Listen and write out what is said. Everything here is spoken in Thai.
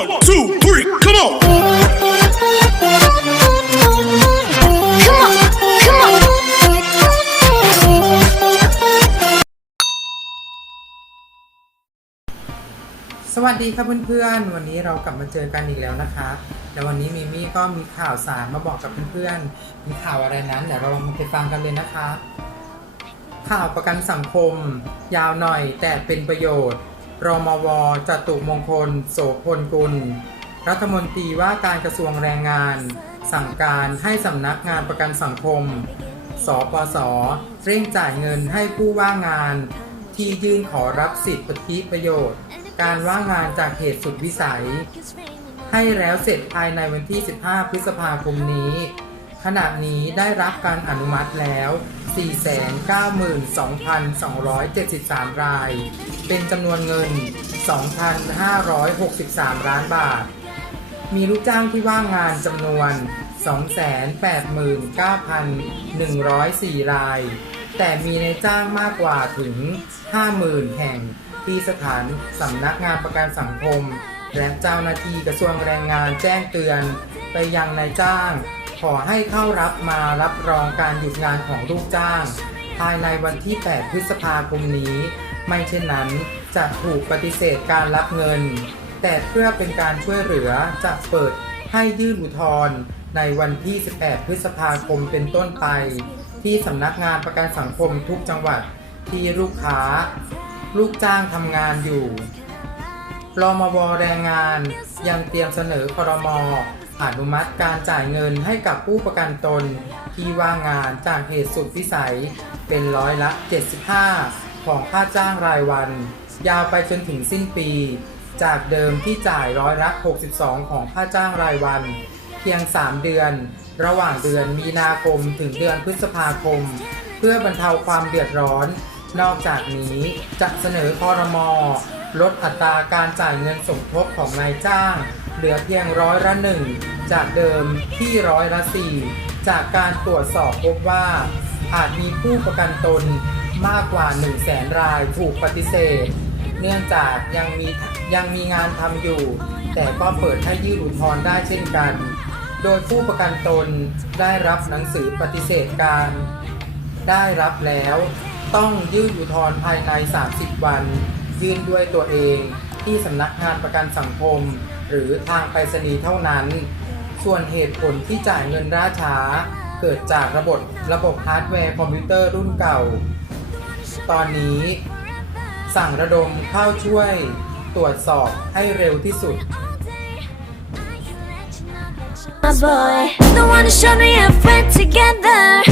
One, two, three, come on. Come on, come on. สวัสดีครับเพื่อนๆ วันนี้เรากลับมาเจอกันอีกแล้วนะคะ และวันนี้มิมี่ก็มีข่าวสารมาบอกกับเพื่อนๆ มีข่าวอะไรนั้นเดี๋ยวเรามาไปฟังกันเลยนะคะ ข่าวประกันสังคม ยาวหน่อยแต่เป็นประโยชน์ รมวจตุมงคล โสพลกุล รัฐมนตรีว่าการกระทรวงแรงงาน สั่งการให้สำนักงานประกันสังคม สปส เร่งจ่ายเงินให้ผู้ว่างงาน ที่ยื่นขอรับสิทธิประโยชน์ การว่างงานจากเหตุสุดวิสัย ให้แล้วเสร็จภายในวันที่ 15 พฤษภาคมนี้ ขณะนี้ได้รับการอนุมัติแล้ว 492,273 ราย เป็นจำนวนเงิน 2,563 ล้านบาท มีลูกจ้างที่ว่างงานจำนวน 289,104 ราย แต่มีในจ้างมากกว่าถึง 50,000 แห่งที่สถานสำนักงานประกันสังคม และเจ้าหน้าที่กระทรวงแรงงานแจ้งเตือนไปยังนายจ้าง ขอให้เข้ารับมารับรองการหยุดงานของลูกจ้าง ภายในวันที่ 8 พฤษภาคมนี้ ไม่เช่นนั้นจะถูกปฏิเสธการรับเงิน แต่เพื่อเป็นการช่วยเหลือจะเปิดให้ยื่นอุทธรณ์ในวันที่ 18 พฤษภาคมเป็นต้นไป ที่สำนักงานประกันสังคมทุกจังหวัดที่ลูกค้า ลูกจ้างทำงานอยู่รมวแรงงานยังเตรียมเสนอครมอ อนุมัติการจ่ายเงินให้กับผู้ประกันตน ที่ว่างงานจากเหตุสุดวิสัย เป็นร้อยละ 75 ของค่าจ้างรายวัน ยาวไปจนถึงสิ้นปี จากเดิมที่จ่ายร้อยละ 62 ของค่าจ้างรายวัน เพียง 3 เดือน ระหว่างเดือนมีนาคมถึงเดือนพฤษภาคม เพื่อบรรเทาความเดือดร้อน นอกจากนี้จะเสนอคอรมอลดอัตราการจ่ายเงินสมทบของนายจ้าง เหลือเพียงร้อยละหนึ่งจากเดิมที่ร้อยละสี่จากการตรวจสอบพบว่า อาจมีผู้ประกันตนมากกว่า1 0 0 0 0แสนรายถูกปฏิเสธ เนื่องจากยังมียังมีงานทำอยู่ แต่ก็เปิดให้ยื่นอุทธรณ์ได้เช่นกัน โดยผู้ประกันตนได้รับหนังสือปฏิเสธการ ได้รับแล้ว ต้องยื่นอุทธรณ์ภายใน 30 วัน ยื่นด้วยตัวเองที่สำนักงานประกันสังคม หรือทางไปรษณีย์เท่านั้น ส่วนเหตุผลที่จ่ายเงินล่าช้า เกิดจากระบบระบบฮาร์ดแวร์คอมพิวเตอร์รุ่นเก่า ตอนนี้ สั่งระดมเข้าช่วยตรวจสอบให้เร็วที่สุด My boy, the one who showed me if we're together.